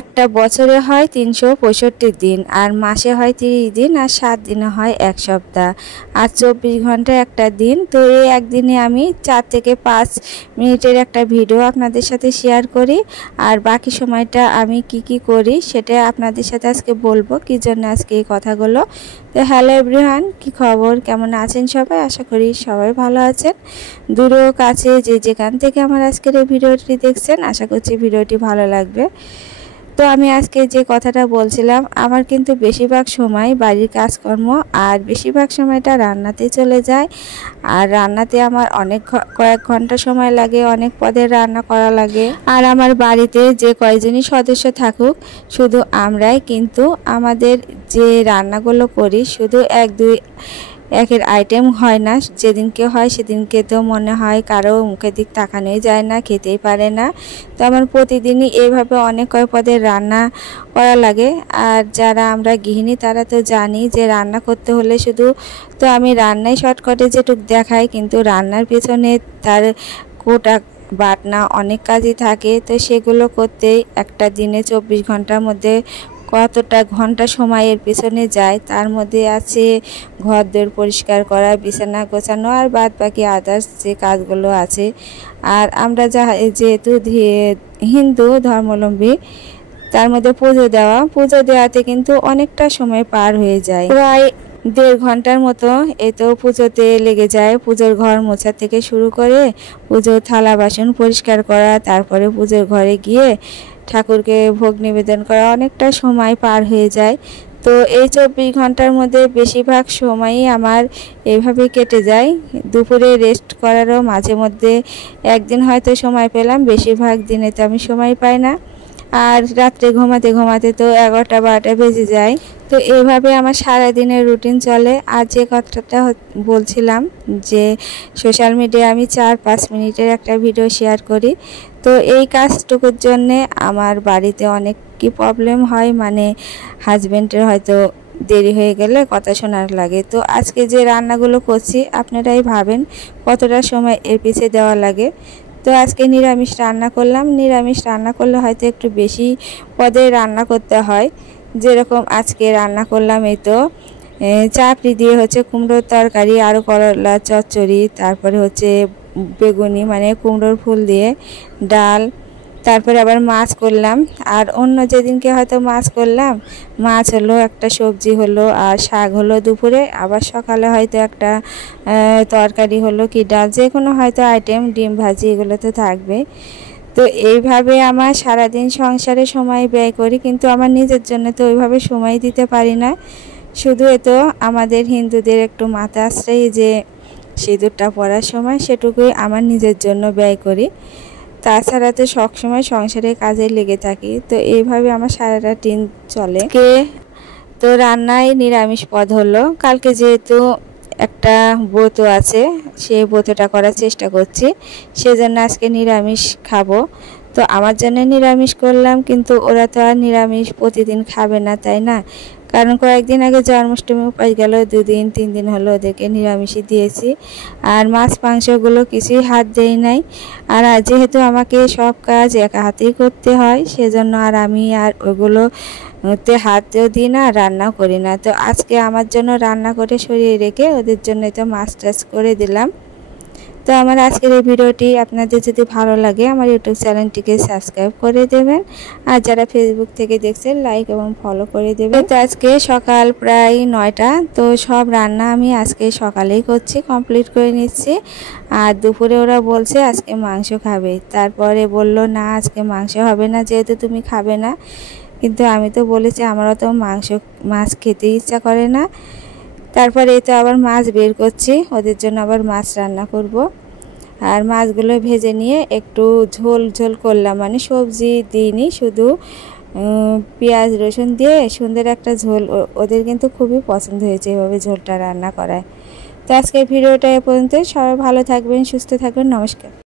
একটা বছরে হয় 365 দিন, আর মাসে হয় 30 দিন, আর 7 দিনে হয় 1 সপ্তাহ, আর 24 ঘন্টা একটা দিন। তো এই একদিনে আমি 4 থেকে 5 মিনিটের একটা ভিডিও আপনাদের সাথে শেয়ার করি, আর বাকি সময়টা আমি কি করি সেটা আপনাদের সাথে আজকে বলবো, কি জন্য আজকে এই কথাগুলো। তো হ্যালো এভরিওয়ান, কি খবর, কেমন আছেন সবাই? আশা করি সবাই ভালো আছেন। দূরেও কাছে যে যেখান থেকে আমার আজকের এই ভিডিওটি দেখছেন, আশা করছি ভিডিওটি ভালো লাগবে। তো আমি আজকে যে কথাটা বলছিলাম, আমার কিন্তু বেশিরভাগ সময় বাড়ির কাজকর্ম আর বেশিরভাগ সময়টা রান্নাতে চলে যায়। আর রান্নাতে আমার কয়েক ঘন্টা সময় লাগে, অনেক পদের রান্না করা লাগে। আর আমার বাড়িতে যে কয়জনই সদস্য থাকুক, শুধু আমরাই কিন্তু আমাদের যে রান্নাগুলো করি শুধু একের আইটেম হয় না। যেদিনকে হয় সেদিনকে তো মনে হয় কারো মুখের দিক তাকানোই যায় না, খেতেই পারে না। তো আমার প্রতিদিনই এইভাবে অনেক কয় পদের রান্না করা লাগে। আর যারা আমরা গৃহিণী তারা তো জানি যে রান্না করতে হলে শুধু তো আমি রান্নায় শর্টকাটে যেটুক দেখাই, কিন্তু রান্নার পেছনে তার কোটা বাটনা অনেক কাজই থাকে। তো সেগুলো করতেই একটা দিনে 24 ঘন্টার মধ্যে কতটা ঘন্টা সময়ের পেছনে যায়। তার মধ্যে আছে ঘরদোর পরিষ্কার করা, বিছানা গোছানো, আর বাদ বাকি আদার্স যে কাজগুলো আছে। আর আমরা যেহেতু হিন্দু ধর্মাবলম্বী, তার মধ্যে পুজো দেওয়াতে কিন্তু অনেকটা সময় পার হয়ে যায়, প্রায় 1.5 ঘন্টার মতো। এই তো পুজোতে লেগে যায়। পুজোর ঘর মোছা থেকে শুরু করে পুজোর থালা বাসন পরিষ্কার করা, তারপরে পুজোর ঘরে গিয়ে ঠাকুরকে ভোগ নিবেদন করা, অনেকটা সময় পার হয়ে যায়। তো এই 24 ঘন্টার মধ্যে বেশিরভাগ সময়ই আমার এইভাবে কেটে যায়। দুপুরে রেস্ট করারও মাঝে মধ্যে একদিন হয়তো সময় পেলাম, বেশিরভাগ দিনে তো আমি সময় পাই না। আর রাত্রে ঘুমাতে তো 11টা-12টা বেজে যায়। তো এইভাবে আমার সারাদিনের রুটিন চলে। আর যে কথাটা বলছিলাম যে সোশ্যাল মিডিয়ায় আমি 4-5 মিনিটের একটা ভিডিও শেয়ার করি, তো এই কাজটুকুর জন্যে আমার বাড়িতে অনেক কি প্রবলেম হয়, মানে হাজব্যান্ডের হয়তো দেরি হয়ে গেলে কথা শোনার লাগে। তো আজকে যে রান্নাগুলো করছি আপনারাই ভাবেন কতটা সময় এর পিছে দেওয়া লাগে। তো আজকে নিরামিষ রান্না করলাম। নিরামিষ রান্না করলে হয়তো একটু বেশি পদে রান্না করতে হয়। যেরকম আজকে রান্না করলাম এই তো চাপড়ি দিয়ে হচ্ছে কুমড়োর তরকারি, আরও করলা চচ্চড়ি, তারপরে হচ্ছে বেগুনি মানে কুমড়োর ফুল দিয়ে ডাল, তারপরে আবার মাছ করলাম। আর অন্য যেদিনকে হয়তো মাছ করলাম, মাছ হলো, একটা সবজি হলো, আর শাক হলো দুপুরে, আবার সকালে হয়তো একটা তরকারি হলো কি ডাল, যে কোনো হয়তো আইটেম, ডিম ভাজি, এগুলো তো থাকবে। তো এইভাবে আমার সারাদিন সংসারে সময় ব্যয় করি, কিন্তু আমার নিজের জন্য তো ওইভাবে সময় দিতে পারি না। শুধু তো আমাদের হিন্দুদের একটু মাথা আশ্রয় যে সিঁদুরটা পরার সময় সেটুকুই আমার নিজের জন্য ব্যয় করি। তাছাড়া তো সবসময় সংসারে কাজে লেগে থাকি। তো এইভাবে আমার সারাটা দিন চলে। তো রান্নায় নিরামিষ পদ হলো। কালকে যেহেতু একটা ব্রত আছে, সেই ব্রতটা করার চেষ্টা করছি, সেজন্য আজকে নিরামিষ খাবো। তো আমার জন্য নিরামিষ করলাম, কিন্তু ওরা তো আর নিরামিষ প্রতিদিন খাবে না, তাই না? কারণ কয়েকদিন আগে জন্মাষ্টমী উপাস গেল, 2-3 দিন হলো ওদেরকে নিরামিষই দিয়েছি। আর মাছ মাংসগুলো কিছুই হাত দেই নাই। আর যেহেতু আমাকে সব কাজ একা হাতেই করতে হয়, সেজন্য আর আমি আর ওগুলোতে হাতও দিই না, রান্নাও করি না। তো আজকে আমার জন্য রান্না করে সরিয়ে রেখে ওদের জন্য তো মাছ টাছ করে দিলাম। তো আমার আজকের এই ভিডিওটি আপনাদের যদি ভালো লাগে আমার ইউটিউব চ্যানেলটিকে সাবস্ক্রাইব করে দেবেন, আর যারা ফেসবুক থেকে দেখছেন লাইক এবং ফলো করে দেবেন। তো আজকে সকাল প্রায় 9টা। তো সব রান্না আমি আজকে সকালেই করছি, কমপ্লিট করে নিচ্ছি। আর দুপুরে ওরা বলছে আজকে মাংস খাবে, তারপরে বলল না আজকে মাংস হবে না, যেহেতু তুমি খাবে না। কিন্তু আমি তো বলেছি আমারও তো মাছ খেতে ইচ্ছা করে না। তারপরে এই তো আবার মাছ বের করছি, ওদের জন্য আবার মাছ রান্না করব। আর মাছগুলো ভেজে নিয়ে একটু ঝোল করলাম, মানে সবজি দিইনি, শুধু পেঁয়াজ রসুন দিয়ে সুন্দর একটা ঝোল। ওদের কিন্তু খুবই পছন্দ হয়েছে এভাবে ঝোলটা রান্না করায়। তো আজকের ভিডিওটা এ পর্যন্ত। সবাই ভালো থাকবেন, সুস্থ থাকবেন, নমস্কার।